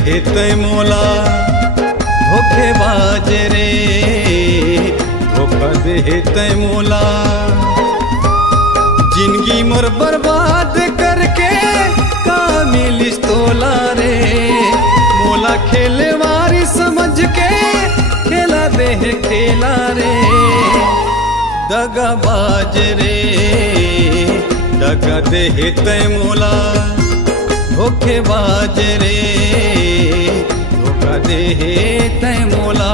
तय मोला धोखेबाज रे धोखा दे तय मोला। जिंदगी मोर बर्बाद करके का मिलिस तोला रे मोला खेलवारी समझ के खेला दे खेला रे। दगाबाज रे दगा दे तय मोला धोखेबाज रे धोखा दे तय मोला।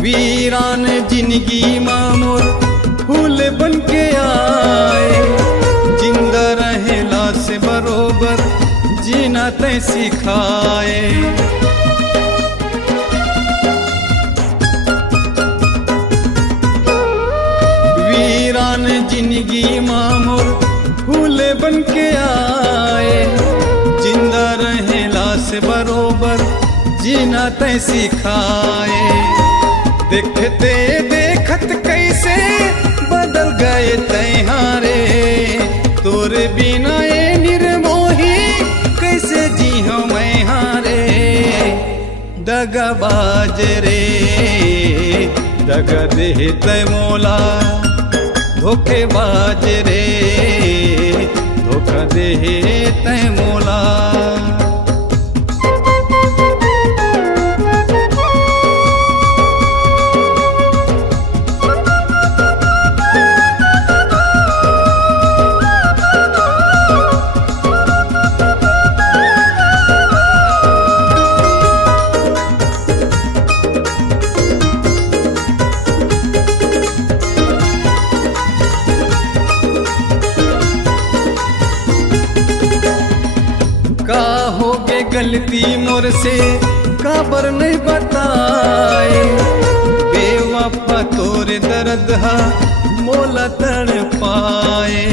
वीरान जिंदगी मामोर फूल बन के आए जिंदा रहेला से बरोबर जीना तय सिखाए। वीरान जिंदगी मामोर फूल बन के आए जिंदा रहेला से बरोबर जीना तय सिखाए। देखते देखत कैसे बदल गए तैहारे तोरे बिना ये निर्मोही कैसे जी हूँ मैं हारे। दगाबाज रे दगा दे तय मोला धोखेबाज रे धोखा दे तय मोला। का हो गए गलती मोर से काबर नहीं बताए बेवफा तोरे दर्द हा मोला तड़ पाए।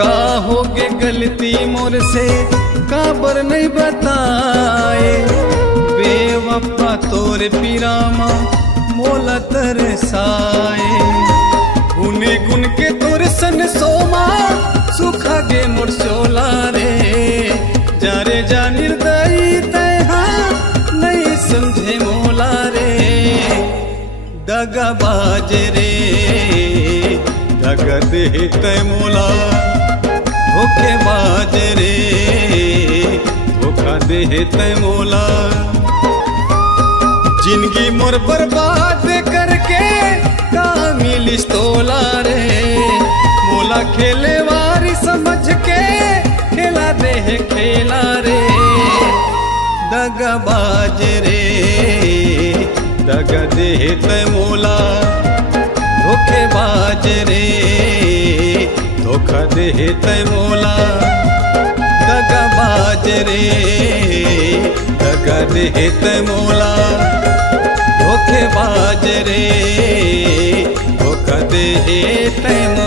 का हो गए गलती मोर से काबर नहीं बताए बेवफा तोरे पिरामा मोला तरसाए। उने गुन के तोर सन सोमा सुखा गे मोर शोला रे जारे जा निर्दयी तैहा नहीं समझे मोला रे। दगाबाज रे दगा दे तय मोला धोखेबाज रे धोखा दे तय मोला। जिंदगी मोर बर्बाद करके का मिलिस तोला रे मोला खेलवारी समझ के खेला दे खेला रे। दगाबाज रे दगा दे तय मोला धोखेबाज रे धोखा दे तय मोला। दगाबाज रे दगा दे तय मोला धोखेबाज रे धोखा दे तय मोला।